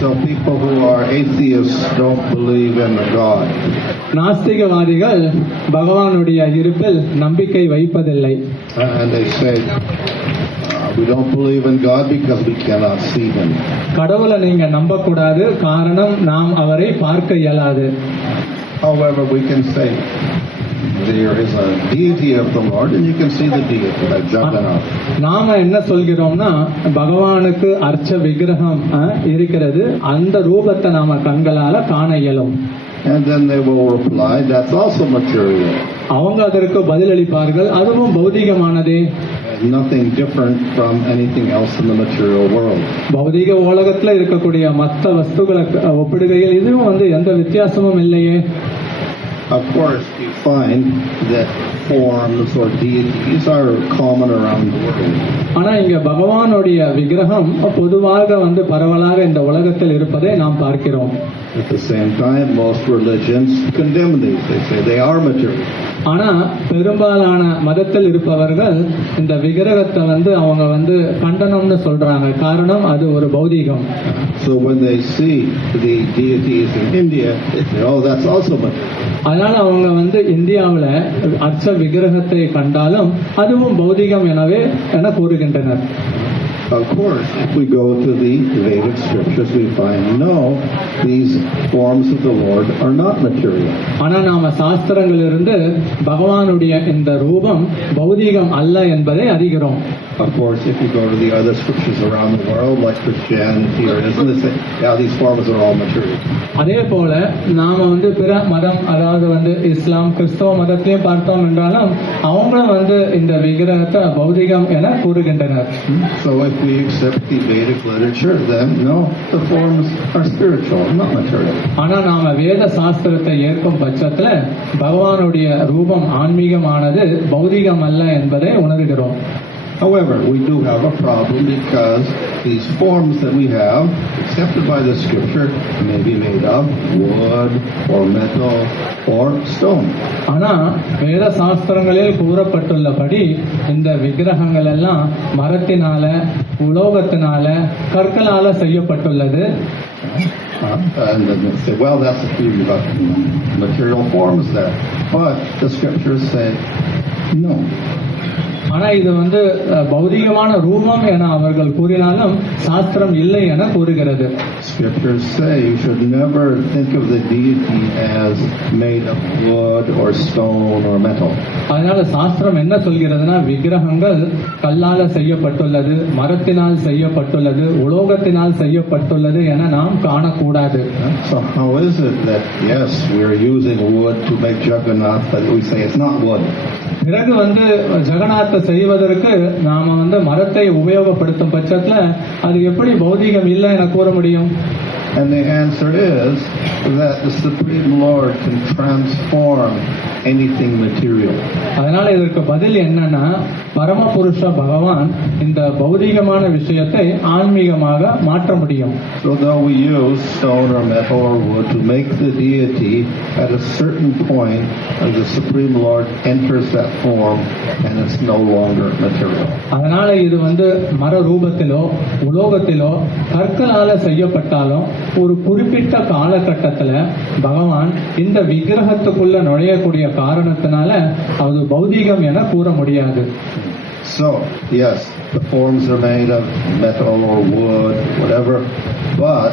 So people who are atheists don't believe in the God. நாஸ்திகவாதிகள் பகவானுடைய இருப்பில் நம்பிக்கை வைப்பதில்லை. And they say, we don't believe in God because we cannot see Him. கடவுளை நீங்க நம்பக்கூடாது, காரணம் நாம் அவரை பார்க்க இயலாது. However, we can say there is a deity of the Lord, and you can see the deity by Jagannath. நாம என்ன சொல்கிறோம்னா, பகவானுக்கு அர்ச்ச விக்கிரகம் இருக்கிறது, அந்த ரூபத்தை நாம கண்களால காண இயலும். And then they will reply, that's also material. அவங்க அதற்கு பதிலளிப்பார்கள், அதுவும் பௌதிகமானதே. Nothing different from anything else in the material world. பௌதிக உலகத்துல இருக்கக்கூடிய மற்ற வஸ்துக்களை ஒப்பிடுகையில் இதுவும் எந்த வித்தியாசமும் இல்லையே. Of course, you find that forms or deities are common around the world. ஆனா இங்க பகவானுடைய விக்கிரகம் பொதுவாக பரவலாக இந்த உலகத்தில் இருப்பதை நாம் பார்க்கிறோம். At the same time, most religions condemn these. They say they are material. ஆனா பெரும்பாலான மதத்தில் இருப்பவர்கள் இந்த விக்கிரகத்தை அவங்க கண்டனம்னு சொல்றாங்க. காரணம் அது ஒரு பௌதீகம். So when they see the deities in India, they say, oh, that's also material. அதனால அவங்க இந்தியாவுல அர்ச்ச விக்கிரகத்தை கண்டாலும் அதுவும் பௌதிகம் என கூறுகின்றனர். Of course, if we go to the Vedic scriptures, we find no, these forms of the Lord are not material. ஆனா நாம சாஸ்திரங்களிலிருந்து பகவானுடைய இந்த ரூபம் பௌதிகம் அல்ல என்பதை அறிகிறோம். Of course, if you go to the other scriptures around the world, like Christianity or Islam, they say, yeah, these forms are all material. அதே போல நாம பிற மதம், அதாவது இஸ்லாம், கிறிஸ்தவ மதத்திலையும் பார்த்தோம் என்றாலும் அவங்களும் இந்த விக்கிரகத்தை பௌதிகம் என கூறுகின்றனர். So if we accept the Vedic literature, then no, the forms are spiritual, not material. ஆனா நாம வேத சாஸ்திரத்தை ஏற்கும் பட்சத்துல பகவானுடைய ரூபம் ஆன்மீகமானது பௌதிகம் அல்ல என்பதை உணர்கிறோம். However, we do have a problem because these forms that we have, accepted by the scripture, may be made of wood or metal or stone. ஆனா வேத சாஸ்திரங்களில் கூறப்பட்டுள்ளபடி இந்த விக்கிரகங்கள் எல்லாம் மரத்தினால, உலோகத்தினால, கற்களால செய்யப்பட்டுள்ளது. And then they say, well, that's a few material forms there. But the scriptures say, no. ஆனா இது பௌதிகமான ரூபம் என அவர்கள் கூறினாலும் சாஸ்திரம் இல்லை என கூறுகிறது. Scriptures say you should never think of the deity as made of wood or stone or metal. அதனால சாஸ்திரம் என்ன சொல்கிறதுனா, விக்கிரகங்கள் கல்லால செய்யப்பட்டுள்ளது, மரத்தினால் செய்யப்பட்டுள்ளது, உலோகத்தினால் செய்யப்பட்டுள்ளது என நாம் காணக்கூடாது. So how is it that yes, we are using wood to make Jagannath, but we say it's not wood? பிறகு ஜெகநாத்தை செய்வதற்கு நாம மரத்தை உபயோகப்படுத்தும் பட்சத்துல அது எப்படி பௌதிகம் இல்லை என கூற முடியும்? And the answer is that the Supreme Lord can transform anything material. அதனால இதற்கு பதில் என்னன்னா, பரமபுருஷ பகவான் இந்த பௌதிகமான விஷயத்தை ஆன்மீகமாக மாற்ற முடியும். So though we use stone or metal or wood to make the deity, at a certain point the Supreme Lord enters that form and it's no longer material. அதனால இது மர ரூபத்திலோ உலோகத்திலோ கற்களால செய்யப்பட்டாலும் ஒரு குறிப்பிட்ட காலகட்டத்துல பகவான் இந்த விக்கிரகத்துக்குள்ள நுழையக்கூடிய காரணத்தினால அது பௌதிகம் என கூற முடியாது. So, yes, the forms are made of metal or wood, whatever, but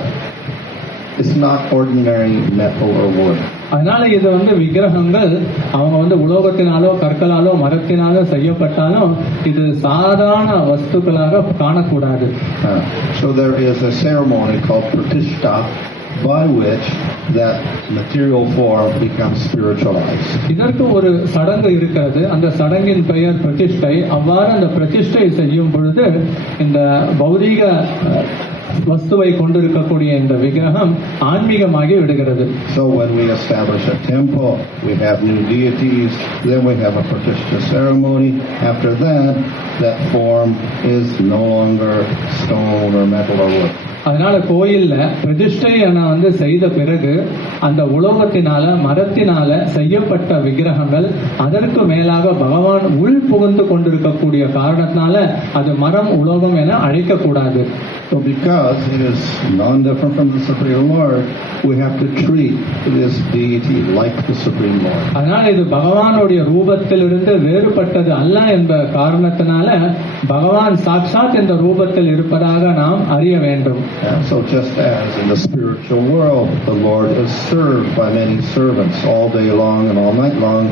it's not ordinary metal or wood. அதனால இது விக்கிரகங்கள் அவங்க உலோகத்தினாலோ கற்களாலோ மரத்தினாலோ செய்யப்பட்டாலும் இது சாதாரண வஸ்துக்களாக காணக்கூடாது. So there is a ceremony called Pratishtha by which that material form becomes spiritualized. இதற்கு ஒரு சடங்கு இருக்கிறது. அந்த சடங்கின் பெயர் பிரதிஷ்டை. அவ்வாறு அந்த பிரதிஷ்டை செய்யும் பொழுது இந்த பௌதிக வஸ்துவை கொண்டிருக்கக்கூடிய இந்த விக்கிரகம் ஆன்மீகமாகி விடுகிறது. So when we establish a temple, we have new deities, then we have a pratishtha ceremony. After that, that form is no longer stone or metal or wood. அதனால கோயில்ல பிரதிஷ்டை என செய்த பிறகு அந்த உலோகத்தினால மரத்தினால செய்யப்பட்ட விக்கிரகங்கள் அதற்கு மேலாக பகவான் உள் புகுந்து கொண்டிருக்கக்கூடிய காரணத்தினால அது மரம் உலோகம் என அழைக்கக்கூடாது. So because it is non-different from the Supreme Lord, we have to treat this deity like the Supreme Lord. அதனால இது பகவானுடைய ரூபத்திலிருந்து வேறுபட்டது அல்ல என்ற காரணத்தினால பகவான் சாட்சாத் இந்த ரூபத்தில் இருப்பதாக நாம் அறிய வேண்டும். So just as in the spiritual world, the Lord is served by many servants all day long and all night long,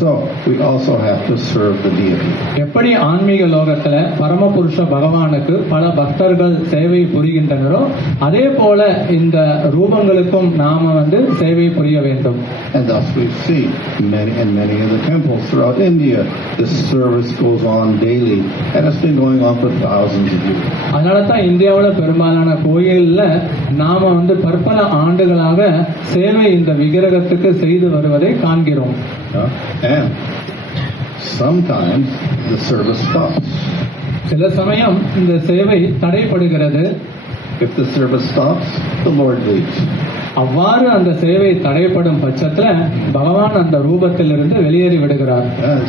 so we also have to serve the deity. எப்படி ஆன்மீக லோகத்துல பரமபுருஷ பகவானுக்கு பல பக்தர்கள் சேவை புரிகின்றனரோ அதே போல இந்த ரூபங்களுக்கும் நாம சேவை புரிய வேண்டும். And thus we see in many of the temples throughout India, this service goes on daily and it's been going on for thousands of years. அதனால தான் இந்தியாவுல பெரும்பாலான கோயில்ல நாம பற்பல ஆண்டுகளாக சேவை இந்த விக்கிரகத்துக்கு செய்து வருவதை காண்கிறோம். And sometimes the service stops. சில சமயம் இந்த சேவை தடைபடுகிறது. If the service stops, the Lord leaves. அவ்வாறு அந்த சேவை தடைப்படும் பட்சத்துல பகவான் அந்த ரூபத்திலிருந்து வெளியேறி விடுகிறார்.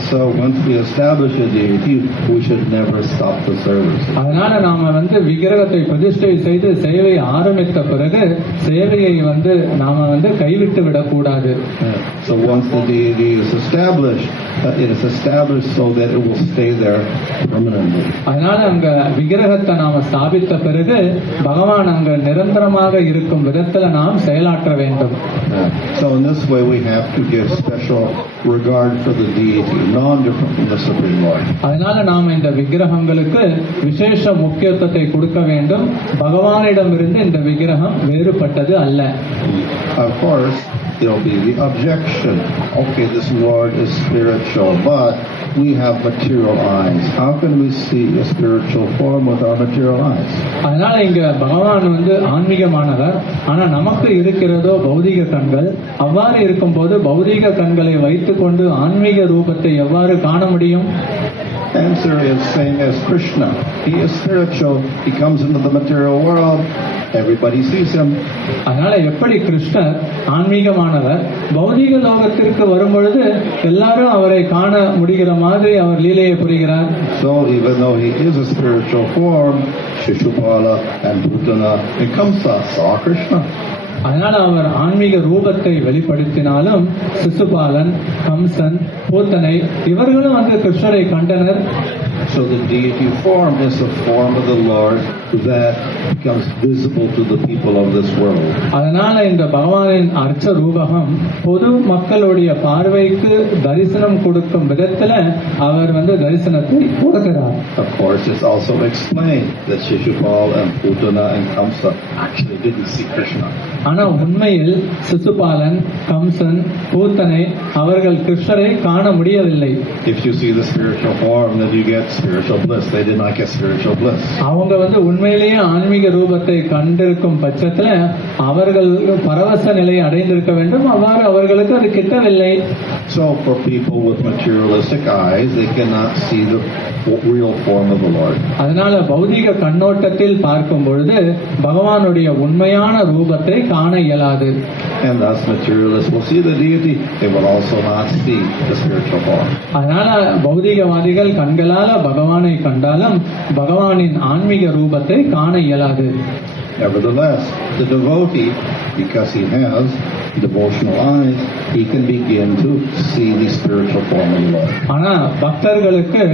So once we establish a deity, we should never stop the service. அதனால நாம விக்கிரகத்தை பிரதிஷ்டை செய்து சேவை ஆரம்பித்த பிறகு சேவையை நாம கைவிட்டு விடக்கூடாது. So once the deity is established, it is established so that it will stay there permanently. அதனால அங்க விக்கிரகத்தை நாம ஸ்தாபித்த பிறகு பகவான் அங்க நிரந்தரமாக இருக்கும் விதத்துல நாம் செயலாற்ற வேண்டும். So in this way we have to give special regard for the deity, non-different from the Supreme Lord. அதனால நாம இந்த விக்கிரகங்களுக்கு விசேஷ முக்கியத்துவத்தை கொடுக்க வேண்டும். பகவானிடமிருந்து இந்த விக்கிரகம் வேறுபட்டது அல்ல. Of course, there will be the objection. Okay, this Lord is spiritual, but we have material eyes. How can we see a spiritual form with our material eyes? அதனால இங்க பகவான் ஆன்மீகமானவர், ஆனா நமக்கு இருக்கிறதோ பௌதிக கண்கள். அவ்வாறு இருக்கும்போது பௌதிக கண்களை வைத்துக் கொண்டு ஆன்மீக ரூபத்தை எவ்வாறு காண முடியும்? Answer is same as Krishna. He is spiritual. He comes into the material world. Everybody sees him. அதனால எப்படி கிருஷ்ணர் ஆன்மீகமானவர் பௌதிக லோகத்திற்கு வரும்பொழுது எல்லாரும் அவரை காண முடிகிற மாதிரி அவர் லீலையை புரிகிறார். So even though he is a spiritual form, Shishupala and Putana and Kamsa saw Krishna. அதனால அவர் ஆன்மீக ரூபத்தை வெளிப்படுத்தினாலும் சிசுபாலன், கம்சன், பூத்தனை இவர்களும் கிருஷ்ணரை கண்டனர். So the deity form is the form of the Lord that becomes visible to the people of this world. அதனால இந்த பகவானின் அர்ச்ச ரூபகம் பொது மக்களுடைய பார்வைக்கு தரிசனம் கொடுக்கும் விதத்துல அவர் தரிசனத்தை கொடுக்கிறார். Of course, it's also explained that Shishupal and Putana and Kamsa actually didn't see Krishna. ஆனா உண்மையில் சிசுபாலன், கம்சன், பூத்தனை அவர்கள் கிருஷ்ணரை காண முடியவில்லை. If you see the spiritual form, then you get spiritual bliss. They did not get spiritual bliss. அவங்க உண்மையிலேயே ஆன்மீக ரூபத்தை கண்டிருக்கும் பட்சத்துல அவர்கள் பரவச நிலையை அடைந்திருக்க வேண்டும். அவ்வாறு அவர்களுக்கு அது கிட்டவில்லை. So for people with materialistic eyes, they cannot see the real form of the Lord. அதனால பௌதிக கண்ணோட்டத்தில் பார்க்கும் பொழுது பகவானுடைய உண்மையான ரூபத்தை காண இயலாது. And thus materialists will see the deity, they will also not see the spiritual form. அதனால பௌதிகவாதிகள் கண்களால பகவானை கண்டாலும் பகவானின் ஆன்மீக ரூபத்தை காண இயலாது. Nevertheless, the devotee, because he has devotional eyes, he can begin to see the spiritual form of the Lord. ஆனா பக்தர்களுக்கு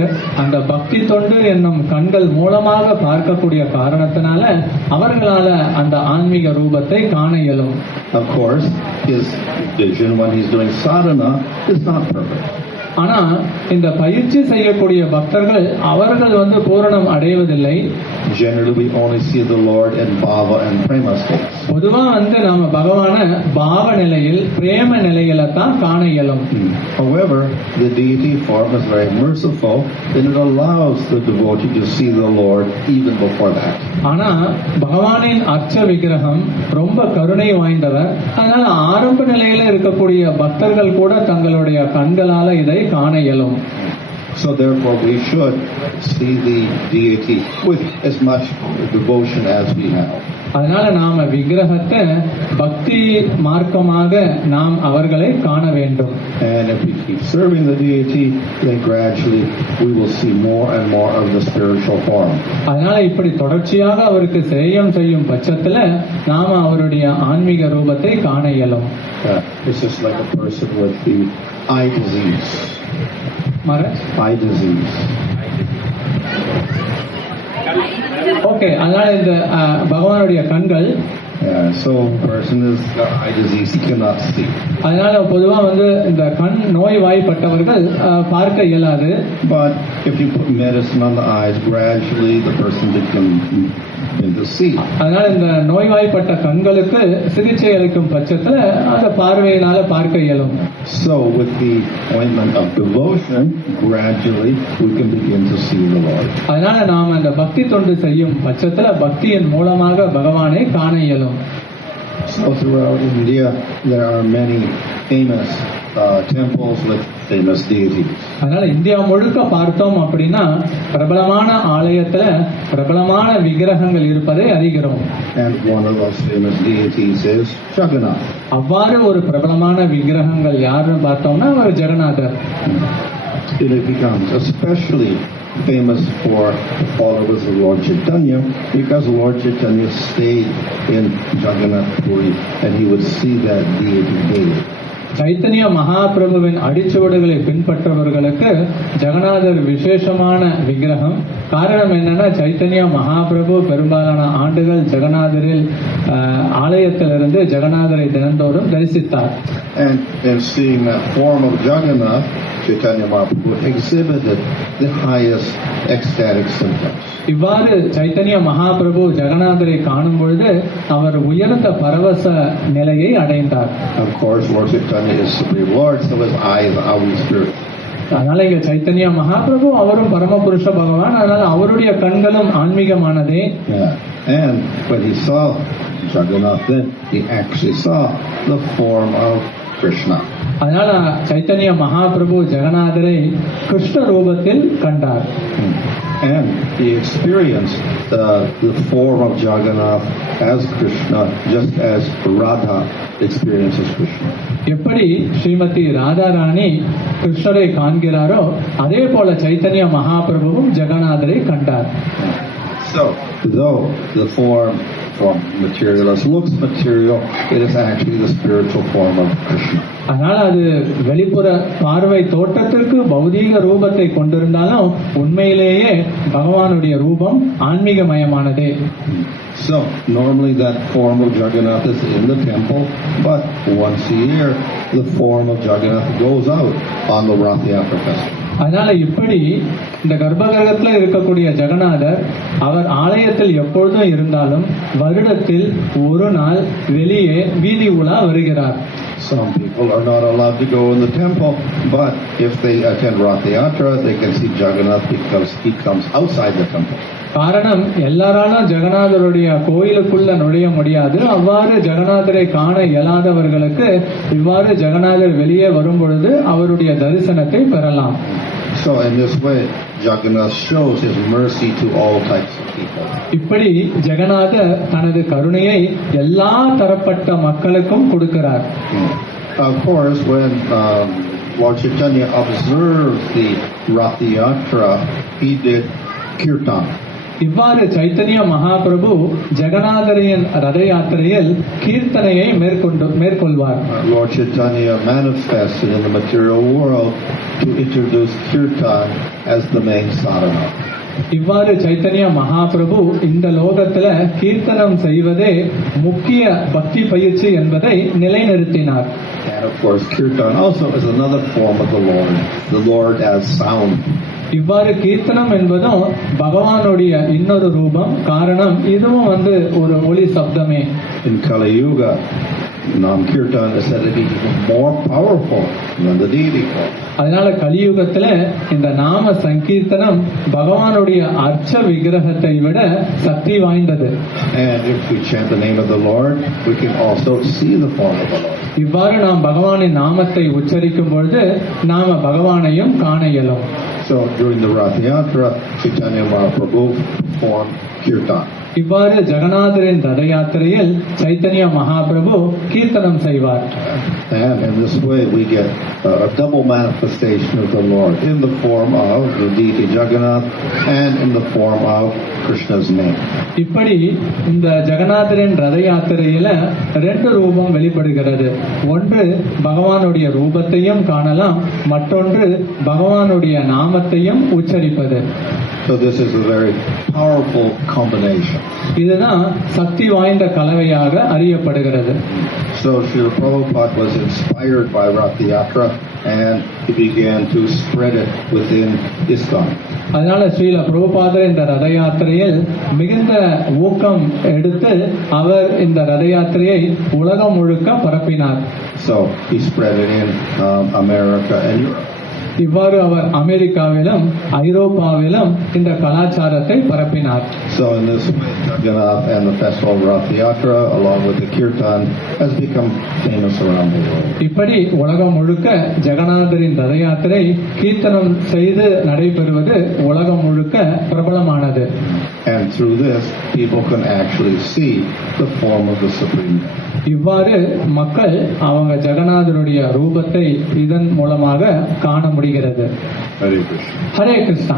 அந்த பக்தி தொண்டு என்னும் கண்கள் மூலமாக பார்க்கக்கூடிய காரணத்தினால அவர்களால அந்த ஆன்மீக ரூபத்தை காண இயலும். Of course, his vision when he's doing sadhana is not perfect. ஆனா இந்த பயிற்சி செய்யக்கூடிய பக்தர்கள் அவர்கள் பூரணம் அடைவதில்லை. Generally, we only see the Lord in bhava and prema states. பொதுவா நாம பகவான பாவ நிலையில் பிரேம நிலையில தான் காண இயலும். However, the deity form is very merciful and it allows the devotee to see the Lord even before that. ஆனா பகவானின் அர்ச்ச விக்கிரகம் ரொம்ப கருணை வாய்ந்தவர். அதனால ஆரம்ப நிலையில இருக்கக்கூடிய பக்தர்கள் கூட தங்களுடைய கண்களால இதை காண இயலும். So therefore we should see the deity with as much devotion as we have. அதனால நாம விக்கிரகத்தை பக்தி மார்க்கமாக நாம் அவர்களை காண வேண்டும். And if we keep serving the deity, then gradually we will see more and more of the spiritual form. அதனால இப்படி தொடர்ச்சியாக அவருக்கு சேயம் செய்யும் பட்சத்துல நாம அவருடைய ஆன்மீக ரூபத்தை காண இயலும். It's just like a person with the eye disease. Eye disease. Okay, அதனால இந்த பகவானுடைய கண்கள் so person is eye disease, he cannot see. அதனால பொதுவா இந்த கண் நோய்வாய்ப்பட்டவர்கள் பார்க்க இயலாது. But if you put medicine on the eyes, gradually the person becomes to see. அதனால இந்த நோய்வாய்ப்பட்ட கண்களுக்கு சிகிச்சை அளிக்கும் பட்சத்துல அந்த பார்வையினால பார்க்க இயலும். So with the ointment of devotion, gradually we can begin to see the Lord. அதனால நாம இந்த பக்தி தொண்டு செய்யும் பட்சத்துல பக்தியின் மூலமாக பகவானை காண இயலும். So throughout India, there are many famous temples with famous deities. அதனால இந்தியா முழுக்க பார்த்தோம் அப்படின்னா பிரபலமான ஆலயத்துல பிரபலமான விக்கிரகங்கள் இருப்பதை அறிகிறோம். And one of those famous deities is Jagannath. அவ்வாறு ஒரு பிரபலமான விக்கிரகங்கள் யாருன்னு பார்த்தோம்னா அவர் ஜெகநாதர். It becomes especially famous for the followers of Lord Chaitanya because Lord Chaitanya stayed in Jagannath Puri and he would see that deity daily. Chaitanya மகாபிரபுவின் அடிச்சுவடுகளை பின்பற்றவர்களுக்கு ஜெகநாதர் விசேஷமான விக்கிரகம். காரணம் என்னன்னா சைத்தன்ய மகாபிரபு பெரும்பாலான ஆண்டுகள் ஜெகநாதரில் ஆலயத்திலிருந்து ஜெகநாதரை தினந்தோறும் தரிசித்தார். And in seeing that form of Jagannath, Chaitanya Mahaprabhu exhibited the highest ecstatic symptoms. இவ்வாறு சைத்தன்ய மகாபிரபு ஜெகநாதரை காணும் பொழுது அவர் உயர்ந்த பரவச நிலையை அடைந்தார். Of course, Lord Chaitanya is Supreme Lord, so his eyes are always spiritual. அதனால இங்க சைத்தன்ய மகாபிரபு அவரும் பரமபுருஷ பகவான், அதனால அவருடைய கண்களும் ஆன்மீகமானதே. And when he saw Jagannath, then he actually saw the form of Krishna. அதனால சைத்தன்ய மகாபிரபு ஜெகநாதரை கிருஷ்ண ரூபத்தில் கண்டார். And he experienced the form of Jagannath as Krishna, just as Radha experiences Krishna. எப்படி ஸ்ரீமதி ராதாராணி கிருஷ்ணரை காண்கிறாரோ அதே போல சைத்தன்ய மகாபிரபுவும் ஜெகநாதரை கண்டார். So, though the form from materialist looks material, it is actually the spiritual form of Krishna. அதனால அது வெளிப்புற பார்வை தோற்றத்திற்கு பௌதீக ரூபத்தை கொண்டிருந்தாலும் உண்மையிலேயே பகவானுடைய ரூபம் ஆன்மீகமயமானதே. So normally that form of Jagannath is in the temple, but once a year the form of Jagannath goes out on the Rath Yatra festival. அதனால இப்படி இந்த கர்ப்பகிரகத்துல இருக்கக்கூடிய ஜெகநாதர் அவர் ஆலயத்தில் எப்பொழுதும் இருந்தாலும் வருடத்தில் ஒரு நாள் வெளியே வீதி உலா வருகிறார். Some people are not allowed to go in the temple, but if they attend Rath Yatra, they can see Jagannath because he comes outside the temple. காரணம் எல்லாராலும் ஜெகநாதருடைய கோயிலுக்குள்ள நுழைய முடியாது. அவ்வாறு ஜெகநாதரை காண இயலாதவர்களுக்கு இவ்வாறு ஜெகநாதர் வெளியே வரும் பொழுது அவருடைய தரிசனத்தை பெறலாம். So in this way, Jagannath shows his mercy to all types of people. இப்படி ஜெகநாதர் தனது கருணையை எல்லா தரப்பட்ட மக்களுக்கும் கொடுக்கிறார். Of course, when Lord Chaitanya observed the Rath Yatra, he did kirtan. இவ்வாறு சைத்தன்ய மகாபிரபு ஜெகநாதரின் ரத யாத்திரையில் கீர்த்தனையை மேற்கொள்வார். Lord Chaitanya manifested in the material world to introduce kirtan as the main sadhana. இவ்வாறு சைத்தன்ய மகாபிரபு இந்த லோகத்துல கீர்த்தனம் செய்வதே முக்கிய பக்தி பயிற்சி என்பதை நிலைநிறுத்தினார். And of course, kirtan also is another form of the Lord as sound. இவ்வாறு கீர்த்தனம் என்பதும் பகவானுடைய இன்னொரு ரூபம். காரணம் இதுவும் ஒரு ஒலி சப்தமே. In Kali Yuga, Nam Kirtan is said to be even more powerful than the deity form. அதனால கலியுகத்துல இந்த நாம சங்கீர்த்தனம் பகவானுடைய அர்ச்ச விக்கிரகத்தை விட சக்தி வாய்ந்தது. And if we chant the name of the Lord, we can also see the form of the Lord. இவ்வாறு நாம் பகவானின் நாமத்தை உச்சரிக்கும் பொழுது நாம பகவானையும் காண இயலும். So during the Rath Yatra, Chaitanya Mahaprabhu performed kirtan. இவ்வாறு ஜெகநாதரின் ரத யாத்திரையில் சைத்தன்ய மகாபிரபு கீர்த்தனம் செய்வார். And in this way we get a double manifestation of the Lord in the form of the deity Jagannath and in the form of Krishna's name. இப்படி இந்த ஜெகநாதரின் ரத யாத்திரையில ரெண்டு ரூபம் வெளிப்படுகிறது. ஒன்று பகவானுடைய ரூபத்தையும் காணலாம், மற்றொன்று பகவானுடைய நாமத்தையும் உச்சரிப்பது. So this is a very powerful combination. இதுதான் சக்தி வாய்ந்த கலவையாக அறியப்படுகிறது. So Srila Prabhupada was inspired by Rath Yatra and he began to spread it within ISKCON. அதனால ஸ்ரீல பிரபுபாதர் இந்த ரத யாத்திரையில் மிகுந்த ஊக்கம் எடுத்து அவர் இந்த ரத யாத்திரையை உலகம் முழுக்க பரப்பினார். So he spread it in America and Europe. இவ்வாறு அவர் அமெரிக்காவிலும் ஐரோப்பாவிலும் இந்த கலாச்சாரத்தை பரப்பினார். So in this way, Jagannath and the festival of Rath Yatra, along with the Kirtan, has become famous around the world. இப்படி உலகம் முழுக்க ஜெகநாதரின் ரத யாத்திரை கீர்த்தனம் செய்து நடைபெறுவது உலகம் முழுக்க பிரபலமானது. And through this, people can actually see the form of the Supreme. இவ்வாறு மக்கள் அவங்க ஜெகநாதருடைய ரூபத்தை இதன் மூலமாக காண முடிகிறது. Hare Krishna. ஹரே கிருஷ்ணா.